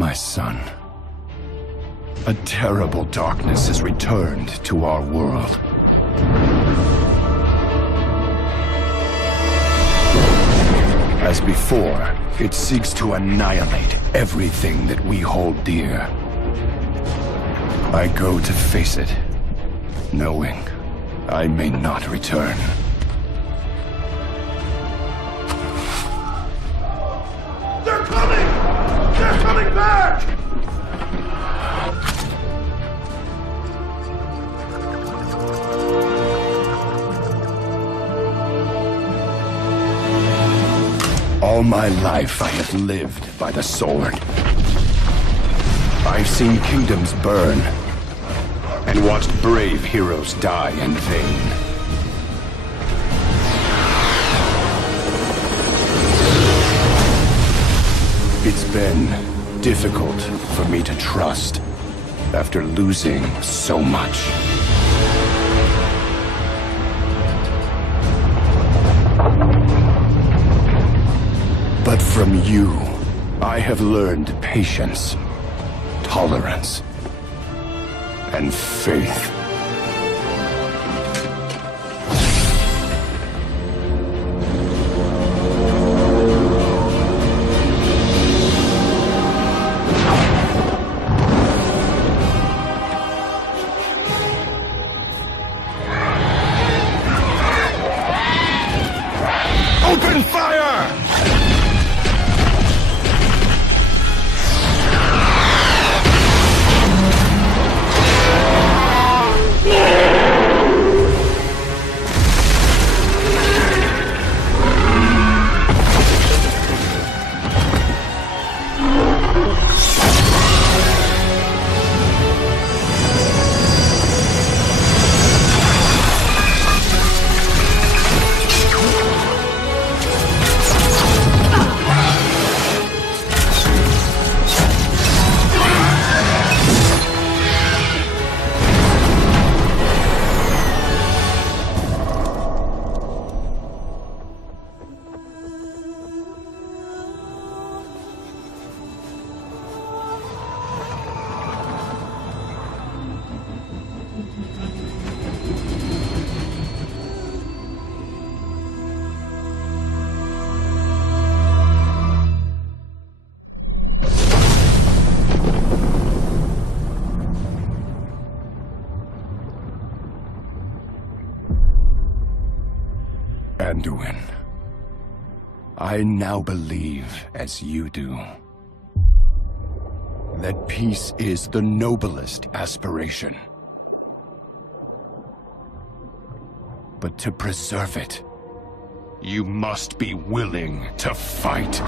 My son, a terrible darkness has returned to our world. As before, it seeks to annihilate everything that we hold dear. I go to face it, knowing I may not return. They're coming! They're coming back! All my life I have lived by the sword. I've seen kingdoms burn, and watched brave heroes die in vain. It's been difficult for me to trust after losing so much. But from you, I have learned patience, tolerance, and faith. Open fire! Anduin, I now believe, as you do, that peace is the noblest aspiration. But to preserve it, you must be willing to fight.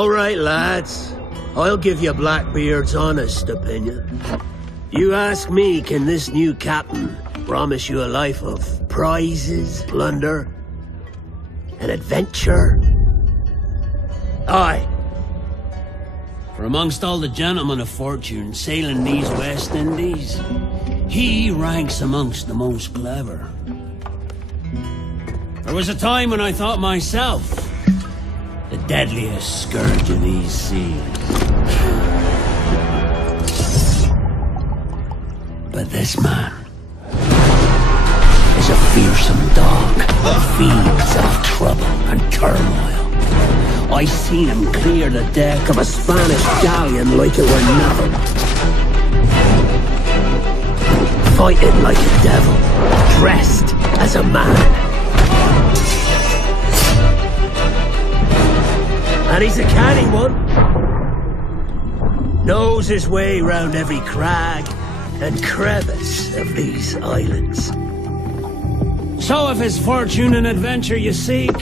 All right, lads. I'll give you Blackbeard's honest opinion. You ask me, can this new captain promise you a life of prizes, plunder, and adventure? Aye. For amongst all the gentlemen of fortune sailing these West Indies, he ranks amongst the most clever. There was a time when I thought myself the deadliest scourge of these seas. But this man is a fearsome dog that feeds off trouble and turmoil. I seen him clear the deck of a Spanish galleon like it were nothing. Fighting like a devil, dressed as a man. And he's a canny one. Knows his way round every crag and crevice of these islands. So if it's fortune and adventure you seek,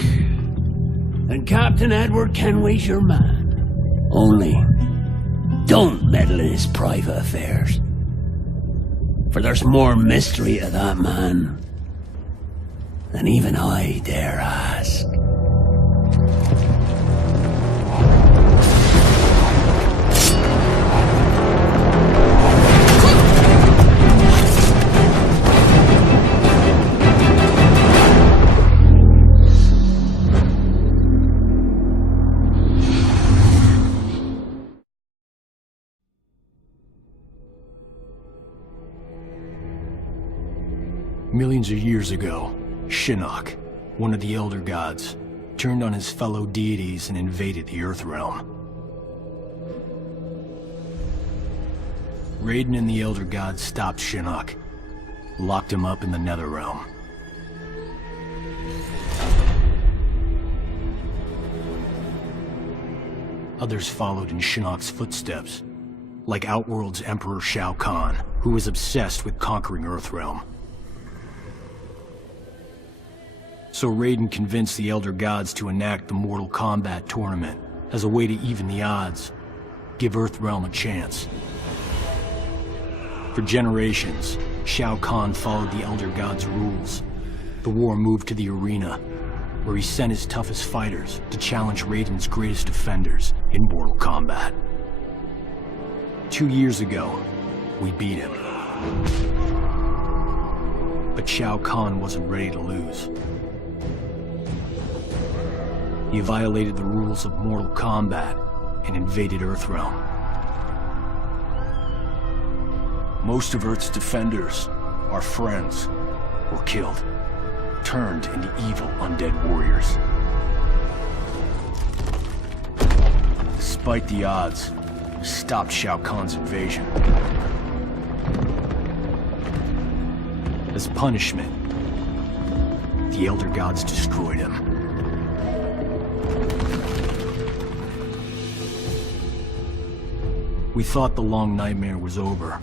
then Captain Edward Kenway's your man. Only, don't meddle in his private affairs. For there's more mystery to that man than even I dare ask. Millions of years ago, Shinnok, one of the Elder Gods, turned on his fellow deities and invaded the Earthrealm. Raiden and the Elder Gods stopped Shinnok, locked him up in the Netherrealm. Others followed in Shinnok's footsteps, like Outworld's Emperor Shao Kahn, who was obsessed with conquering Earthrealm. So Raiden convinced the Elder Gods to enact the Mortal Kombat tournament as a way to even the odds, give Earthrealm a chance. For generations, Shao Kahn followed the Elder Gods' rules. The war moved to the arena, where he sent his toughest fighters to challenge Raiden's greatest defenders in Mortal Kombat. 2 years ago, we beat him. But Shao Kahn wasn't ready to lose. He violated the rules of Mortal Kombat and invaded Earthrealm. Most of Earth's defenders, our friends, were killed, turned into evil undead warriors. Despite the odds, we stopped Shao Kahn's invasion. As punishment, the Elder Gods destroyed him. We thought the long nightmare was over,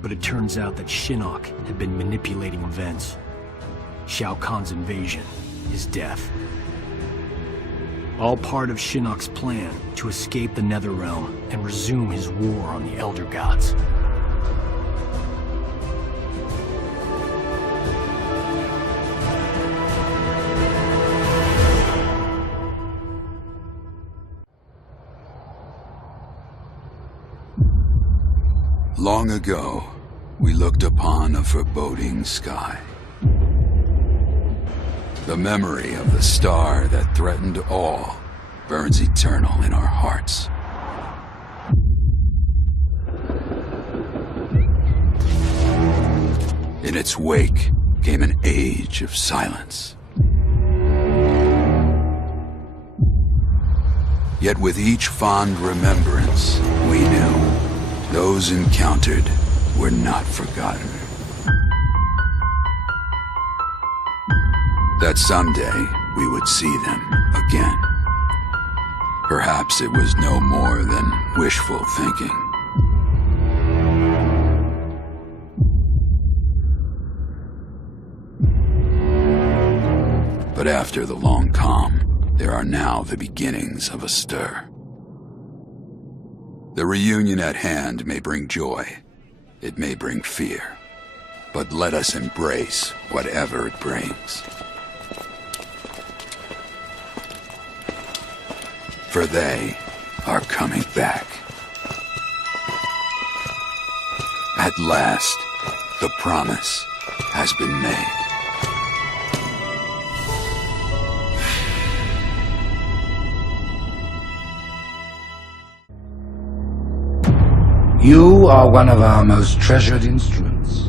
but it turns out that Shinnok had been manipulating events. Shao Kahn's invasion, his death. All part of Shinnok's plan to escape the Netherrealm and resume his war on the Elder Gods. Long ago, we looked upon a foreboding sky. The memory of the star that threatened all burns eternal in our hearts. In its wake came an age of silence. Yet with each fond remembrance, we knew those encountered were not forgotten. That someday we would see them again. Perhaps it was no more than wishful thinking. But after the long calm, there are now the beginnings of a stir. The reunion at hand may bring joy, it may bring fear, but let us embrace whatever it brings. For they are coming back. At last, the promise has been made. You are one of our most treasured instruments.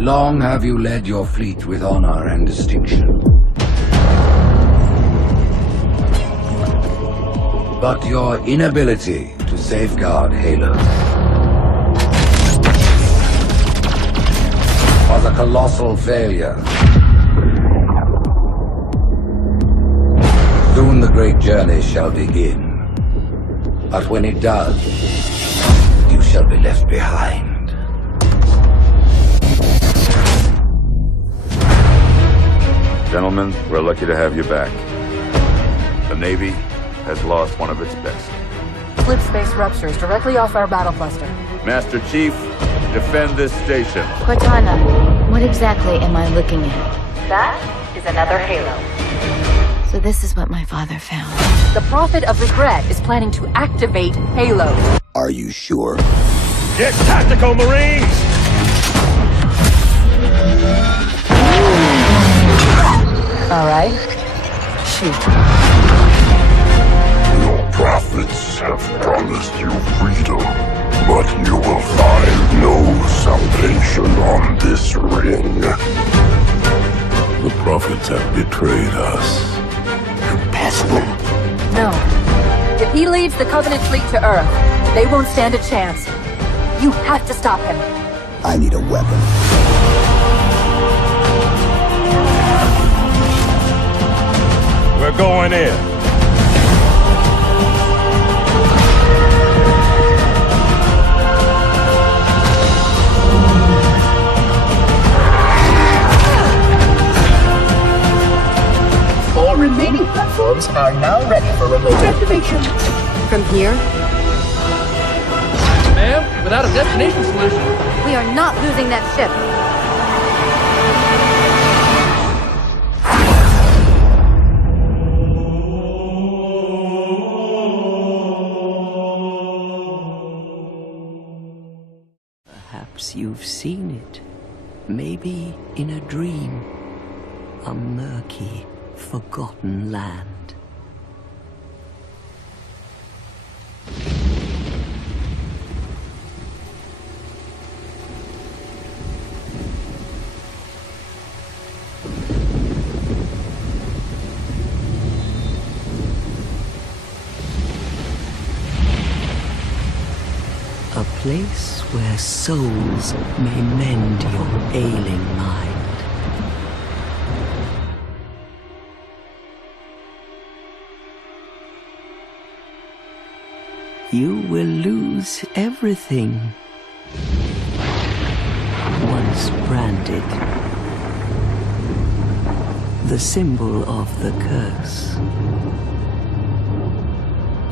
Long have you led your fleet with honor and distinction. But your inability to safeguard Halo was a colossal failure. Soon the great journey shall begin. But when it does, you shall be left behind. Gentlemen, we're lucky to have you back. The Navy has lost one of its best. Slip space ruptures directly off our battle cluster. Master Chief, defend this station. Cortana, what exactly am I looking at? That is another Halo. So this is what my father found. The Prophet of Regret is planning to activate Halo. Are you sure? Get tactical, Marines! All right. Shoot. Your prophets have promised you freedom, but you will find no salvation on this ring. The prophets have betrayed us. Impossible. No. If he leads the Covenant fleet to Earth, they won't stand a chance. You have to stop him. I need a weapon. We're going in. All remaining platforms are now ready for remote activation. From here, Ma'am, without a destination solution. we are not losing that ship. Perhaps you've seen it. Maybe in a dream. A murky, forgotten land. A place where souls may mend your ailing mind. You will lose everything. Once branded. The symbol of the curse.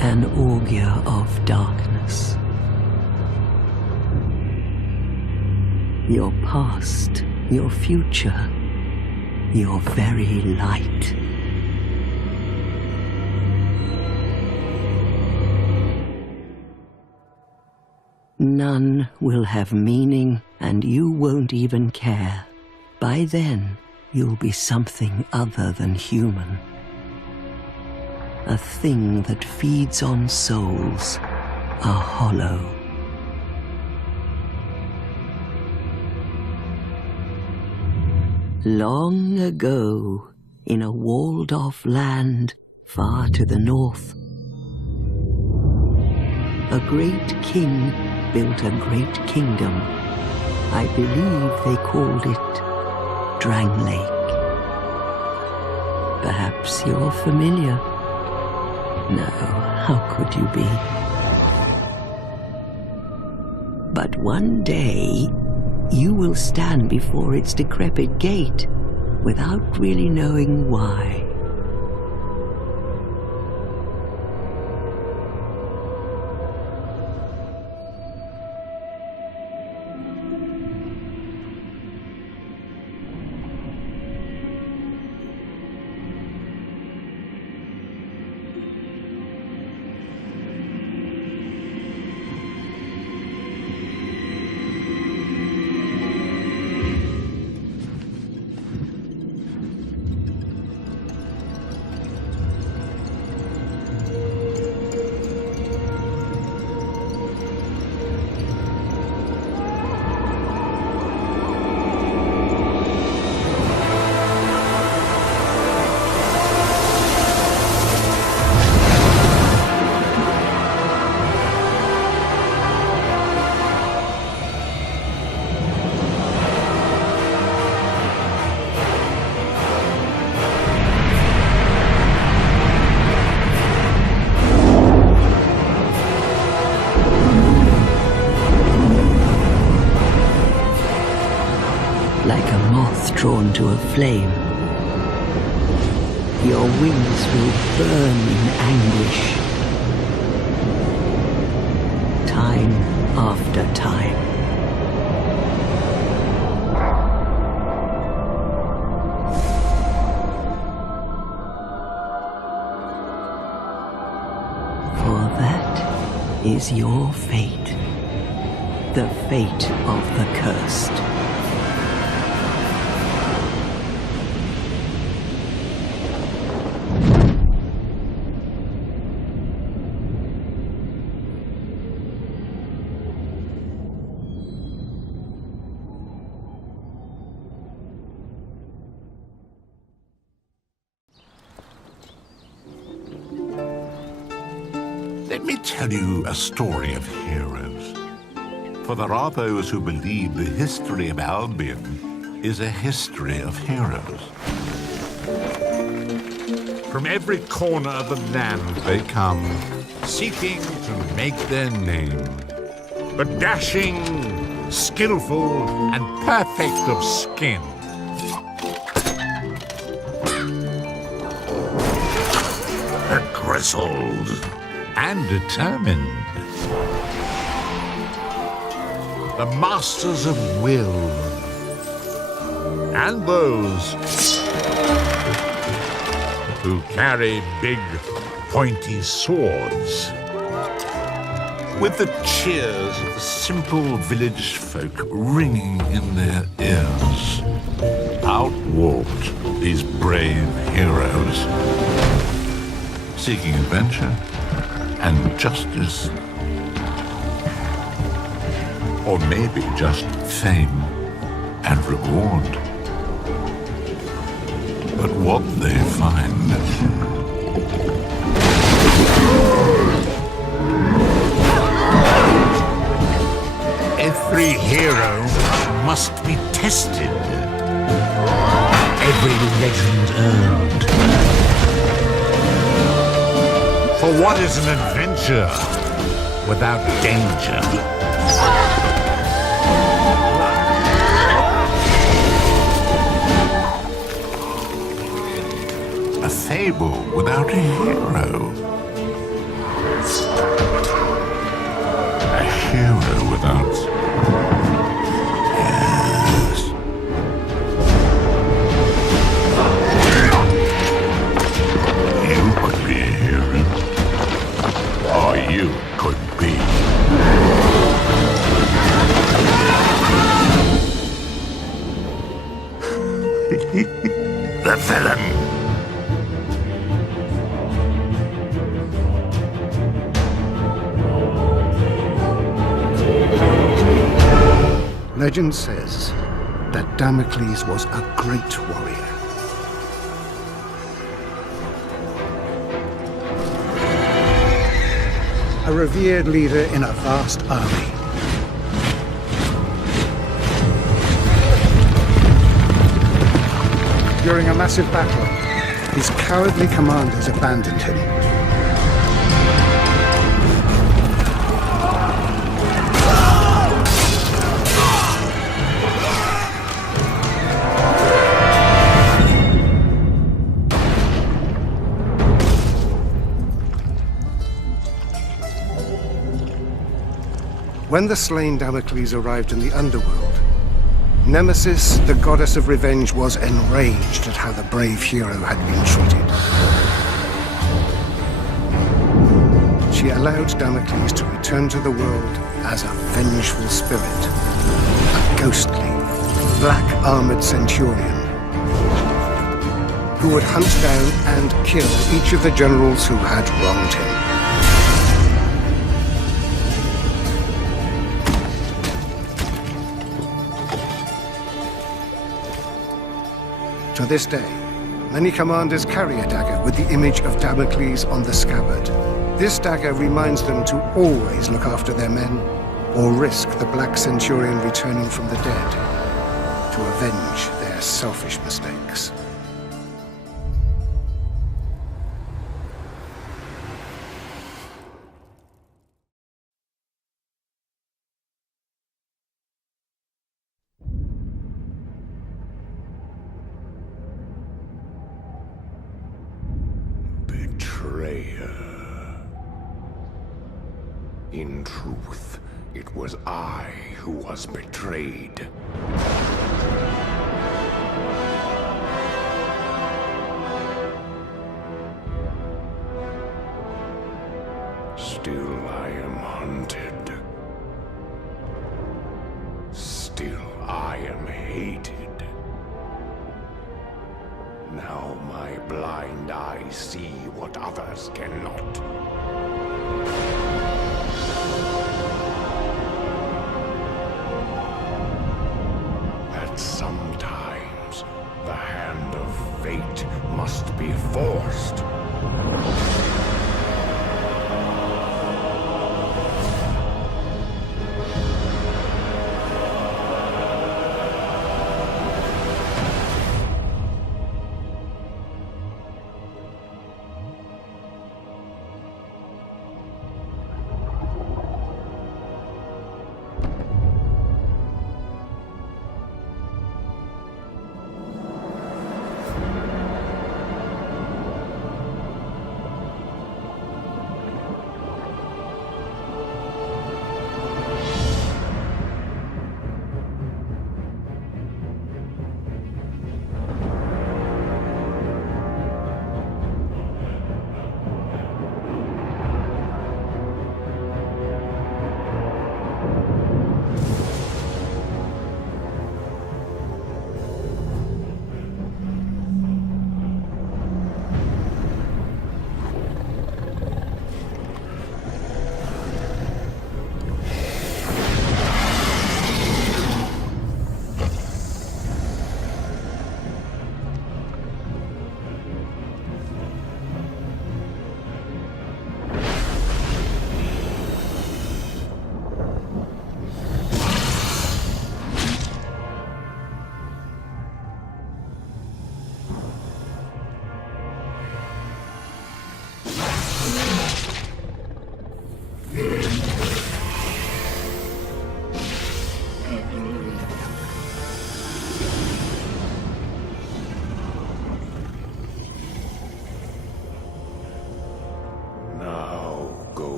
An augur of darkness. Your past, your future, your very light. None will have meaning, and you won't even care. By then, you'll be something other than human. A thing that feeds on souls, a hollow. Long ago, in a walled-off land far to the north, a great king built a great kingdom. I believe they called it Drang Lake. Perhaps you're familiar. No, how could you be? But one day, you will stand before its decrepit gate without really knowing why. Drawn to a flame, your wings will burn in anguish, time after time. For that is your fate, the fate of the cursed. Let me tell you a story of heroes. For there are those who believe the history of Albion is a history of heroes. From every corner of the land they come, seeking to make their name. But dashing, skillful, and perfect of skin. Grizzled and determined. The masters of will. And those who carry big, pointy swords. With the cheers of the simple village folk ringing in their ears, out walked these brave heroes, seeking adventure and justice, or maybe just fame and reward. But what they find every hero must be tested, every legend earned. For what is an adventure without danger? A fable without a hero. A hero without... Yes. You could be a hero. Or you could be. The villain. Legend says that Damocles was a great warrior. A revered leader in a vast army. During a massive battle, his cowardly commanders abandoned him. When the slain Damocles arrived in the underworld, Nemesis, the goddess of revenge, was enraged at how the brave hero had been treated. She allowed Damocles to return to the world as a vengeful spirit, a ghostly, black-armored centurion who would hunt down and kill each of the generals who had wronged him. To this day, many commanders carry a dagger with the image of Damocles on the scabbard. This dagger reminds them to always look after their men, or risk the Black Centurion returning from the dead to avenge their selfish mistakes. In truth, it was I who was betrayed. Still I am hunted. Still I am hated. Now my blind eyes see what others cannot. Sometimes the hand of fate must be forced.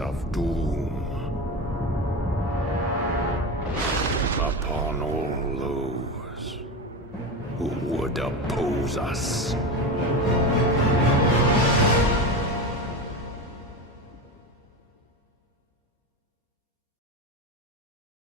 Of doom upon all those who would oppose us.